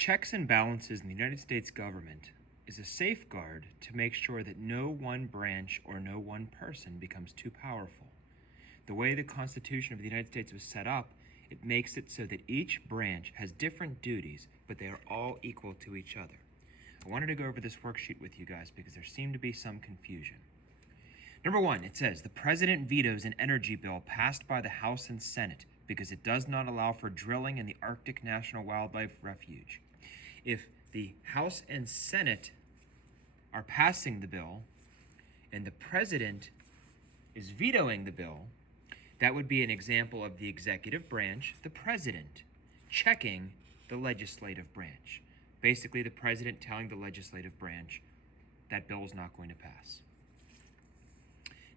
Checks and balances in the United States government is a safeguard to make sure that no one branch or no one person becomes too powerful. The way the Constitution of the United States was set up, it makes it so that each branch has different duties, but they are all equal to each other. I wanted to go over this worksheet with you guys because there seemed to be some confusion. Number one, it says, the President vetoes an energy bill passed by the House and Senate because it does not allow for drilling in the Arctic National Wildlife Refuge. If the House and Senate are passing the bill and the President is vetoing the bill, that would be an example of the executive branch, the President, checking the legislative branch. Basically, the President telling the legislative branch that bill is not going to pass.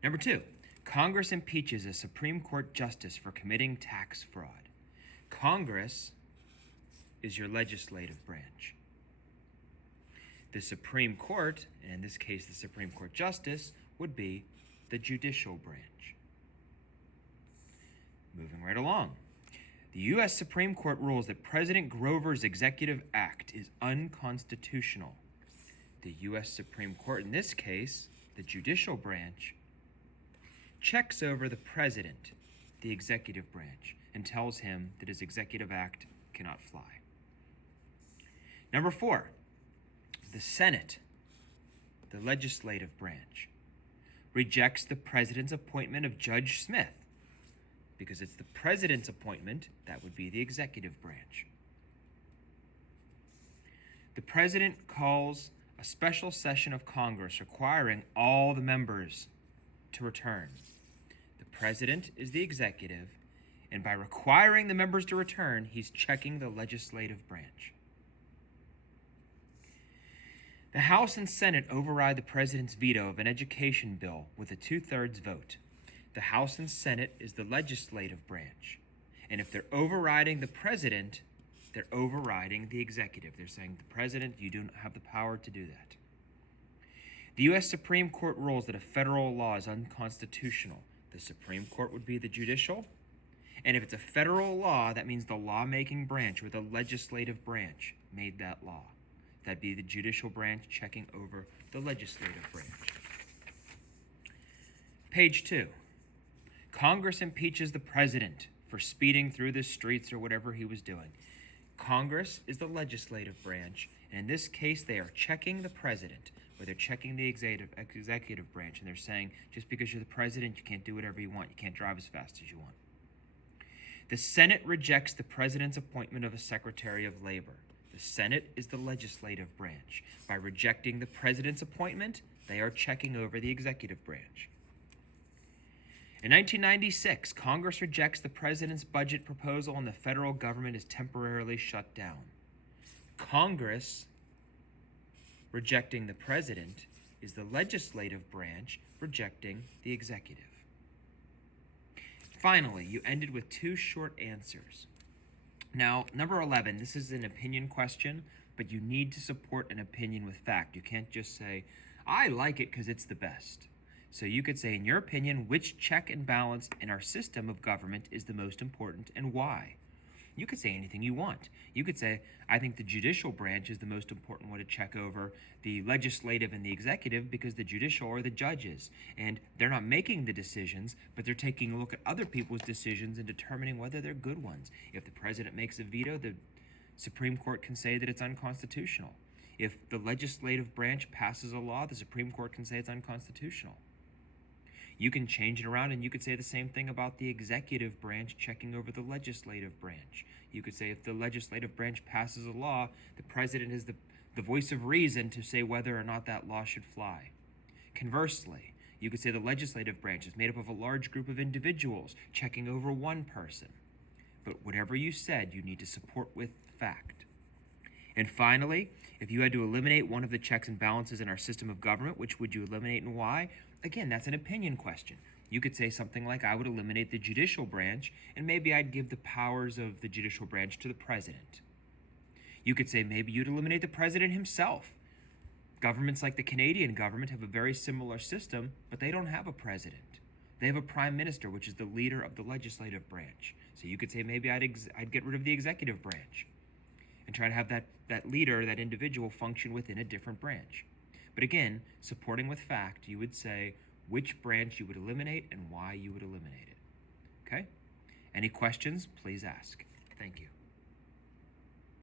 Number two, Congress impeaches a Supreme Court justice for committing tax fraud. Congress is your legislative branch. The Supreme Court, and in this case the Supreme Court justice, would be the judicial branch. Moving right along. The U.S. Supreme Court rules that President Grover's executive act is unconstitutional. The U.S. Supreme Court, in this case, the judicial branch, checks over the president, the executive branch, and tells him that his executive act cannot fly. Number four, the Senate, the legislative branch, rejects the president's appointment of Judge Smith. Because it's the president's appointment, that would be the executive branch. The president calls a special session of Congress requiring all the members to return. The president is the executive, and by requiring the members to return, he's checking the legislative branch. The House and Senate override the president's veto of an education bill with a 2/3 vote. The House and Senate is the legislative branch. And if they're overriding the president, they're overriding the executive. They're saying, the president, you don't have the power to do that. The U.S. Supreme Court rules that a federal law is unconstitutional. The Supreme Court would be the judicial. And if it's a federal law, that means the lawmaking branch or the legislative branch made that law. That'd be the judicial branch checking over the legislative branch. Page 2. Congress impeaches the president for speeding through the streets or whatever he was doing. Congress is the legislative branch, and in this case, they are checking the president, or they're checking the executive branch, and they're saying, just because you're the president, you can't do whatever you want. You can't drive as fast as you want. The Senate rejects the president's appointment of a Secretary of Labor. The Senate is the legislative branch. By rejecting the president's appointment, they are checking over the executive branch. In 1996, Congress rejects the president's budget proposal and the federal government is temporarily shut down. Congress rejecting the president is the legislative branch rejecting the executive. Finally, you ended with two short answers. Now, number 11, this is an opinion question, but you need to support an opinion with fact. You can't just say, I like it because it's the best. So you could say, in your opinion, which check and balance in our system of government is the most important and why? You could say anything you want. You could say, I think the judicial branch is the most important one to check over the legislative and the executive because the judicial are the judges. And they're not making the decisions, but they're taking a look at other people's decisions and determining whether they're good ones. If the president makes a veto, the Supreme Court can say that it's unconstitutional. If the legislative branch passes a law, the Supreme Court can say it's unconstitutional. You can change it around and you could say the same thing about the executive branch checking over the legislative branch. You could say if the legislative branch passes a law, the president is the voice of reason to say whether or not that law should fly. Conversely, you could say the legislative branch is made up of a large group of individuals checking over one person. But whatever you said, you need to support with fact. And finally, if you had to eliminate one of the checks and balances in our system of government, which would you eliminate and why? Again, that's an opinion question. You could say something like, I would eliminate the judicial branch, and maybe I'd give the powers of the judicial branch to the president. You could say maybe you'd eliminate the president himself. Governments like the Canadian government have a very similar system, but they don't have a president. They have a prime minister, which is the leader of the legislative branch. So you could say maybe I'd get rid of the executive branch. and try to have that leader, that individual, function within a different branch. But again, supporting with fact, you would say which branch you would eliminate and why you would eliminate it. Okay? Any questions, please ask. Thank you.